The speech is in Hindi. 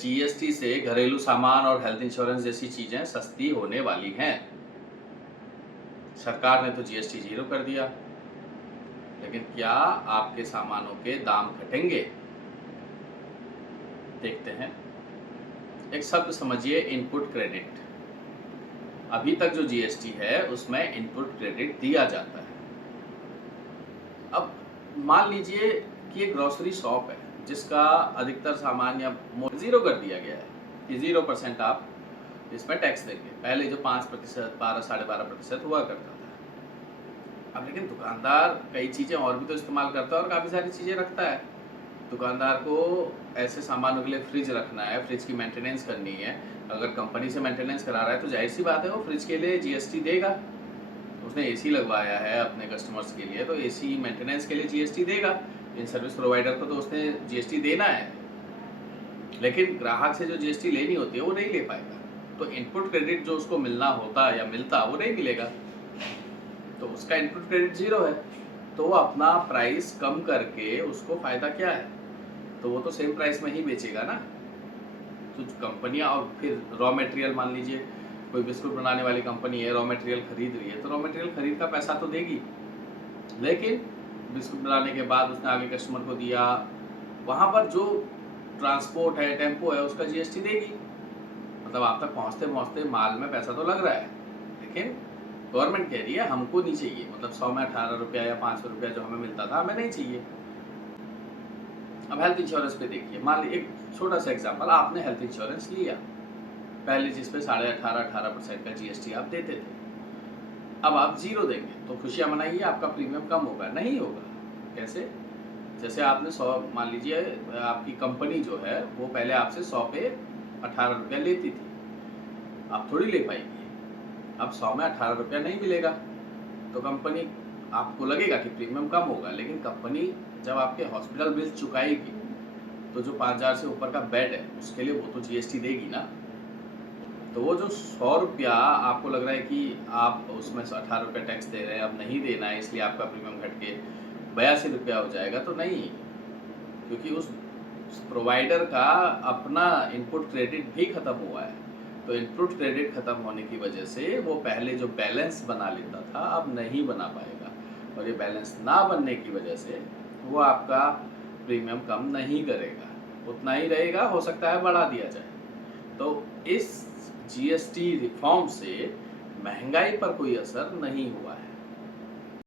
जीएसटी से घरेलू सामान और हेल्थ इंश्योरेंस जैसी चीजें सस्ती होने वाली हैं। सरकार ने तो जीएसटी 0 कर दिया, लेकिन क्या आपके सामानों के दाम घटेंगे? देखते हैं। एक शब्द समझिए, इनपुट क्रेडिट। अभी तक जो जीएसटी है उसमें इनपुट क्रेडिट दिया जाता है। अब मान लीजिए कि एक ग्रोसरी शॉप है जिसका अधिकतर सामान या 0 कर दिया गया है कि 0% आप इसमें टैक्स देंगे। पहले जो 5%, 12, 12.5% हुआ करता था। अब लेकिन दुकानदार कई चीज़ें और भी तो इस्तेमाल करता है और काफ़ी सारी चीज़ें रखता है। दुकानदार को ऐसे सामानों के लिए फ्रिज रखना है, फ्रिज की मेंटेनेंस करनी है। अगर कंपनी से मेंटेनेंस करा रहा है तो जाहिर सी बात है वो फ्रिज के लिए जीएसटी देगा। उसने एसी लगवाया है अपने कस्टमर्स के लिए तो एसी मेंटेनेंस के लिए जीएसटी देगा। इन सर्विस प्रोवाइडर को तो उसने जीएसटी देना है, लेकिन ग्राहक से जो जीएसटी लेनी होती है वो नहीं ले पाएगा। तो इनपुट क्रेडिट जो उसको मिलना होता या मिलता वो नहीं मिलेगा, तो उसका इनपुट क्रेडिट 0 है। तो वो अपना प्राइस कम करके उसको फायदा क्या है, तो वो तो सेम प्राइस में ही बेचेगा ना। तो कंपनियां, और फिर रॉ मटेरियल, मान लीजिए कोई बिस्कुट बनाने वाली कंपनी है, रॉ मटेरियल खरीद रही है तो रॉ मटेरियल खरीद का पैसा तो देगी, लेकिन बिस्कुट बनाने के बाद उसने आगे कस्टमर को दिया, वहाँ पर जो ट्रांसपोर्ट है, टेम्पो है, उसका जीएसटी देगी। मतलब आप तक पहुँचते पहुँचते माल में पैसा तो लग रहा है, लेकिन गवर्नमेंट कह रही है हमको नहीं चाहिए। मतलब 100 में 18 रुपया या 500 रुपया जो हमें मिलता था हमें नहीं चाहिए। अब हेल्थ इंश्योरेंस पे देखिए, मान लीजिए एक छोटा सा एग्जांपल, आपने हेल्थ इंश्योरेंस लिया, पहली चीज़ पे 18.5% का जीएसटी आप देते थे। अब आप 0 देंगे तो खुशियाँ मनाइए, आपका प्रीमियम कम होगा? नहीं होगा। कैसे? जैसे आपने 100, मान लीजिए आपकी कंपनी जो है वो पहले आपसे 100 पे 18 रुपया लेती थी, आप थोड़ी ले पाएंगी। अब 100 में 18 रुपया नहीं मिलेगा तो कंपनी, आपको लगेगा कि प्रीमियम कम होगा, लेकिन कंपनी जब आपके हॉस्पिटल बिल चुकाएगी तो जो 5,000 से ऊपर का बेड है उसके लिए वो तो जीएसटी देगी ना। तो वो जो 100 रुपया आपको लग रहा है कि आप उसमें से 18 रुपया टैक्स दे रहे हैं, अब नहीं देना है इसलिए आपका प्रीमियम घट के 82 रुपया हो जाएगा, तो नहीं, क्योंकि उस प्रोवाइडर का अपना इनपुट क्रेडिट भी खत्म हुआ है। तो इनपुट क्रेडिट खत्म होने की वजह से वो पहले जो बैलेंस बना लेता था अब नहीं बना पाएगा, और ये बैलेंस ना बनने की वजह से वो आपका प्रीमियम कम नहीं करेगा, उतना ही रहेगा, हो सकता है बढ़ा दिया जाए। तो इस जीएसटी रिफॉर्म से महंगाई पर कोई असर नहीं हुआ है।